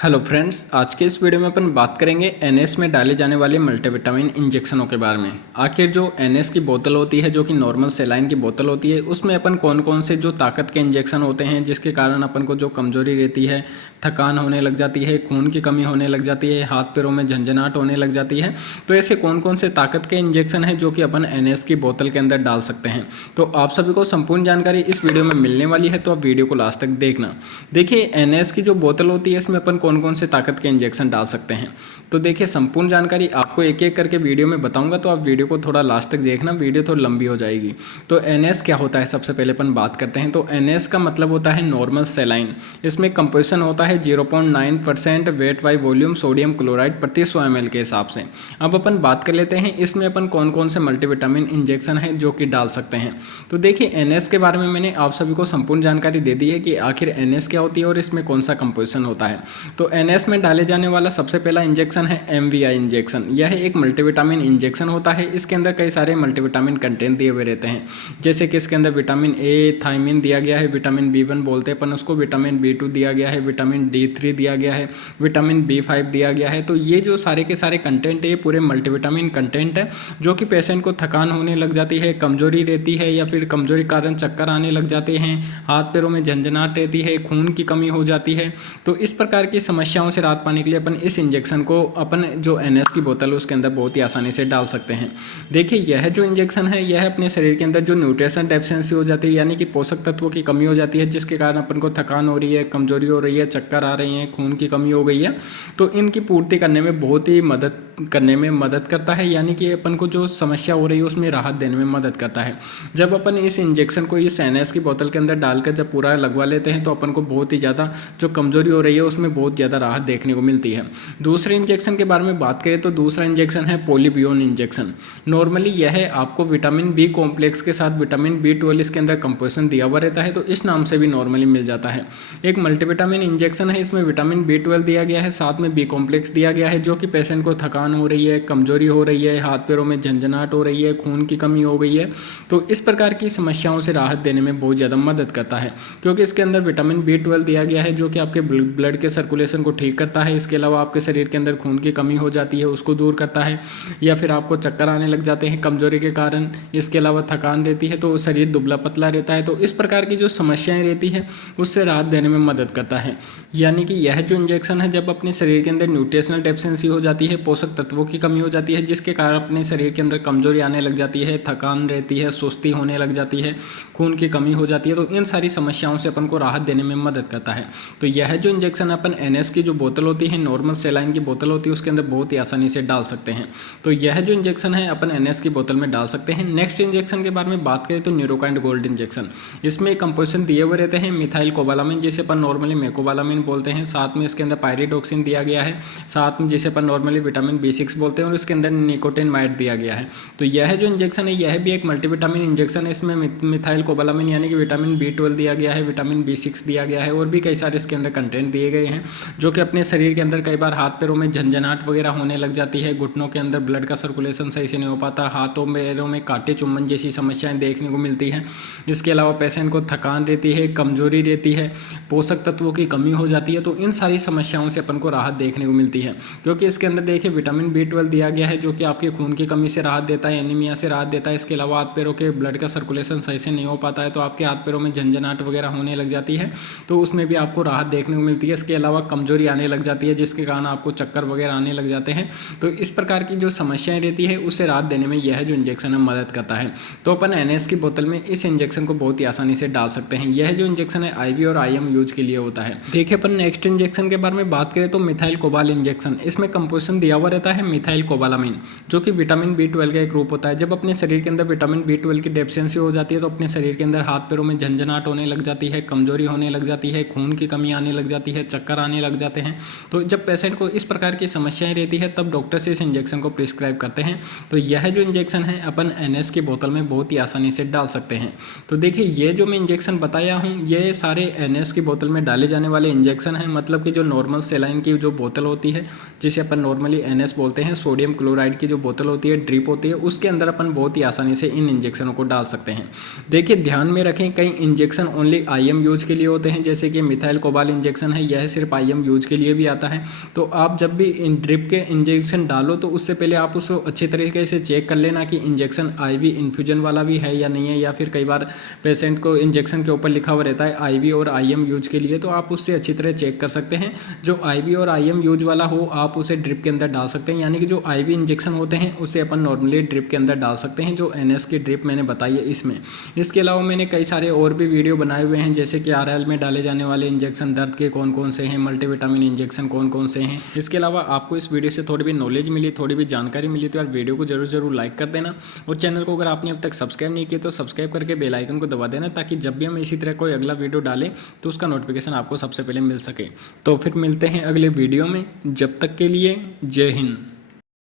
Hello friends, आज के इस वीडियो में अपन बात करेंगे एनएस में डाले जाने वाले मल्टीविटामिन इंजेक्शनों के बारे में। आखिर जो एनएस की बोतल होती है, जो कि नॉर्मल सेलाइन की बोतल होती है, उसमें अपन कौन कौन से जो ताकत के इंजेक्शन होते हैं जिसके कारण अपन को जो कमजोरी रहती है, थकान होने लग जाती है, खून की कमी होने लग जाती है, हाथ पैरों में झंझनाहट होने लग जाती है। तो ऐसे कौन कौन से ताकत के इंजेक्शन हैं जो कि अपन एनएस की बोतल के अंदर डाल सकते हैं। तो आप सभी को संपूर्ण जानकारी इस वीडियो में मिलने वाली है, तो आप वीडियो को लास्ट तक देखना। देखिए, एनएस की जो बोतल होती है इसमें अपन कौन कौन से ताकत के इंजेक्शन डाल सकते हैं। तो देखिए, संपूर्ण जानकारी आपको एक एक करके वीडियो में बताऊंगा, तो आप वीडियो को थोड़ा लास्ट तक देखना, वीडियो थोड़ी लंबी हो जाएगी। तो एनएस क्या होता है, सबसे पहले अपन बात करते हैं। तो एनएस का मतलब होता है नॉर्मल सेलाइन। इसमें कंपोजिशन होता है 0.9% weight by volume sodium chloride प्रति 100 ml के हिसाब से। अब अपन बात कर लेते हैं इसमें अपन कौन कौन से मल्टीविटामिन इंजेक्शन है जो कि डाल सकते हैं। तो देखिए, एनएस के बारे में मैंने आप सभी को संपूर्ण जानकारी दे दी है कि आखिर एनएस क्या होती है और इसमें कौन सा कंपोजिशन होता है। तो एनएस में डाले जाने वाला सबसे पहला इंजेक्शन है एमवीआई इंजेक्शन। यह एक मल्टीविटामिन इंजेक्शन होता है। इसके अंदर कई सारे मल्टीविटामिन कंटेंट दिए हुए रहते हैं, जैसे कि इसके अंदर विटामिन ए, थायमिन दिया गया है, विटामिन बी1 बोलते हैं अपन उसको, विटामिन बी2 दिया गया है, विटामिन डी3 दिया गया है, विटामिन बी5 दिया गया है। तो ये जो सारे के सारे कंटेंट है, ये पूरे मल्टीविटामिन कंटेंट है, जो कि पेशेंट को थकान होने लग जाती है, कमजोरी रहती है, या फिर कमजोरी के कारण चक्कर आने लग जाते हैं, हाथ पैरों में झंझनाहट रहती है, खून की कमी हो जाती है। तो इस प्रकार की समस्याओं से राहत पाने के लिए अपन इस इंजेक्शन को अपन जो एनएस की बोतल है उसके अंदर बहुत ही आसानी से डाल सकते हैं। देखिए, यह जो इंजेक्शन है यह अपने शरीर के अंदर जो न्यूट्रिशन डेफिशिएंसी हो जाती है, यानी कि पोषक तत्वों की कमी हो जाती है, जिसके कारण अपन को थकान हो रही है, कमजोरी हो रही है, चक्कर आ रही हैं, खून की कमी हो गई है, तो इनकी पूर्ति करने में बहुत ही मदद करता है। यानी कि अपन को जो समस्या हो रही है उसमें राहत देने में मदद करता है। जब अपन इस इंजेक्शन को इस एनएस की बोतल के अंदर डालकर जब पूरा लगवा लेते हैं, तो अपन को बहुत ही ज़्यादा जो कमजोरी हो रही है उसमें बहुत ज़्यादा राहत देखने को मिलती है। दूसरे इंजेक्शन के बारे में बात करें तो दूसरा इंजेक्शन है पोलीबियोन इंजेक्शन। नॉर्मली यह आपको विटामिन बी कॉम्प्लेक्स के साथ विटामिन बी12 इसके अंदर कंपोजिशन दिया हुआ रहता है, तो इस नाम से भी नॉर्मली मिल जाता है। एक मल्टीविटामिन इंजेक्शन है, इसमें विटामिन बी12 दिया गया है, साथ में बी कॉम्प्लेक्स दिया गया है, जो कि पेशेंट को थकान हो रही है, कमजोरी हो रही है, हाथ पैरों में झंझनाहट हो रही है, खून की कमी हो गई है, तो इस प्रकार की समस्याओं से राहत देने में बहुत ज़्यादा मदद करता है, क्योंकि इसके अंदर विटामिन बी12 दिया गया है, जो कि आपके ब्लड के सर्कुलेशन को ठीक करता है। इसके अलावा आपके शरीर के अंदर खून की कमी हो जाती है उसको दूर करता है, या फिर आपको चक्कर आने लग जाते हैं कमजोरी के कारण, इसके अलावा थकान रहती है तो शरीर दुबला पतला रहता है, तो इस प्रकार की जो समस्याएं रहती है उससे राहत देने में मदद करता है। यानी कि यह जो इंजेक्शन है, जब अपने शरीर के अंदर न्यूट्रिशनल डेफिशिएंसी हो जाती है, पोषक तत्वों की कमी हो जाती है, जिसके कारण अपने शरीर के अंदर कमजोरी आने लग जाती है, थकान रहती है, सुस्ती होने लग जाती है, खून की कमी हो जाती है, तो इन सारी समस्याओं से अपन को राहत देने में मदद करता है। तो यह जो इंजेक्शन अपन एनएस की जो बोतल होती है, नॉर्मल सेलाइन की बोतल होती है, उसके अंदर बहुत ही आसानी से डाल सकते हैं। तो यह जो इंजेक्शन है अपन एनएस की बोतल में डाल सकते हैं। नेक्स्ट इंजेक्शन के बारे में बात करें तो न्यूरोकाइंड गोल्ड इंजेक्शन। इसमें कंपोजिशन दिए हुए रहते हैं मिथाइल कोबालामिन, जिसे अपन नॉर्मली मेकोबालामिन बोलते हैं, साथ में इसके अंदर पायरिडोक्सिन दिया गया है, साथ में जिसे अपन नॉर्मली विटामिन बी6 बोलते हैं, और इसके अंदर निकोटिनमाइड दिया गया है। तो यह जो इंजेक्शन है यह भी एक मल्टीविटामिन इंजेक्शन है। इसमें मिथाइल कोबालामिन यानी कि विटामिन बी12 दिया गया है, विटामिन बी6 दिया गया है, और भी कई सारे इसके अंदर कंटेंट दिए गए हैं, जो कि अपने शरीर के अंदर कई बार हाथ पैरों में झंझनाहट वगैरह होने लग जाती है, घुटनों के अंदर ब्लड का सर्कुलेशन सही से नहीं हो पाता, हाथों पैरों में कांटे चुम्बन जैसी समस्याएं देखने को मिलती हैं। इसके अलावा पेशेंट को थकान रहती है, कमजोरी रहती है, पोषक तत्वों की कमी हो जाती है, तो इन सारी समस्याओं से अपन को राहत देखने को मिलती है। क्योंकि इसके अंदर देखिए विटामिन बी12 दिया गया है, जो कि आपके खून की कमी से राहत देता है, एनीमिया से राहत देता है। इसके अलावा हाथ पैरों के ब्लड का सर्कुलेशन सही से नहीं हो पाता है, तो आपके हाथ पैरों में झंझनाहट वगैरह होने लग जाती है, तो उसमें भी आपको राहत देखने को मिलती है। इसके अलावा कमजोरी आने लग जाती है, जिसके कारण आपको चक्कर वगैरह आने लग जाते हैं। तो इस प्रकार की जो समस्याएं रहती है उससे राहत देने में यह जो इंजेक्शन है मदद करता है। तो अपन एनएस की बोतल में इस इंजेक्शन को बहुत ही आसानी से डाल सकते हैं। यह जो इंजेक्शन है आईवी और आईएम यूज के लिए होता है। देखिए, अपन नेक्स्ट इंजेक्शन के बारे में बात करें तो मिथाइल कोबाल इंजेक्शन। इसमें कंपोजिशन दिया हुआ रहता है मिथाइल कोबालामिन, जो कि विटामिन बी12 का एक रूप होता है। जब अपने शरीर के अंदर विटामिन बी12 की डेफिशिएंसी हो जाती है, तो अपने शरीर के अंदर हाथ पैरों में झंझनाहट होने लग जाती है, कमजोरी होने लग जाती है, खून की कमी आने लग जाती है, चक्कर आने लग जाते हैं। तो जब पेशेंट को इस प्रकार की समस्याएं रहती है, तब डॉक्टर से इस इंजेक्शन को प्रिस्क्राइब करते हैं। तो यह जो इंजेक्शन है अपन एनएस की बोतल में बहुत ही आसानी से डाल सकते हैं। तो देखिए, ये जो मैं इंजेक्शन बताया हूँ ये सारे एनएस की बोतल में डाले जाने वाले इंजेक्शन हैं। मतलब कि जो नॉर्मल सेलाइन की जो बोतल होती है, जिसे अपन नॉर्मली एनएस बोलते हैं, सोडियम क्लोराइड की जो बोतल होती है, ड्रिप होती है, उसके अंदर अपन बहुत ही आसानी से इन इंजेक्शनों को डाल सकते हैं। देखिए, ध्यान में रखें, कई इंजेक्शन ओनली आईएम यूज के लिए होते हैं, जैसे कि मिथाइल कोबाल इंजेक्शन है, यह सिर्फ आईएम IM यूज के लिए भी आता है। तो आप जब भी ड्रिप के इंजेक्शन डालो तो उससे पहले आप उसको अच्छे तरीके से चेक कर लेना कि इंजेक्शन IV इन्फ्यूजन वाला भी है या नहीं है, या फिर कई बार पेशेंट को इंजेक्शन के ऊपर लिखा हुआ रहता है IV और IM यूज के लिए, तो आप उससे अच्छी तरह चेक कर सकते हैं। जो IV और IM यूज वाला हो आप उसे ड्रिप के अंदर डाल सकते हैं, यानी कि जो IV इंजेक्शन होते हैं उसे अपन नॉर्मली ड्रिप के अंदर डाल सकते हैं, जो NS की ड्रिप मैंने बताई है इसमें। इसके अलावा मैंने कई सारे और भी वीडियो बनाए हुए हैं, जैसे कि RL में डाले जाने वाले इंजेक्शन दर्द के कौन कौन से हैं, मल्टीविटामिन इंजेक्शन कौन कौन से हैं। इसके अलावा आपको इस वीडियो से थोड़ी भी नॉलेज मिली, थोड़ी भी जानकारी मिली तो यार वीडियो को जरूर लाइक कर देना, और चैनल को अगर आपने अब तक सब्सक्राइब नहीं किया तो सब्सक्राइब करके बेल आइकन को दबा देना, ताकि जब भी हम इसी तरह कोई अगला वीडियो डालें तो उसका नोटिफिकेशन आपको सबसे पहले मिल सके। तो फिर मिलते हैं अगले वीडियो में, जब तक के लिए जय हिंद।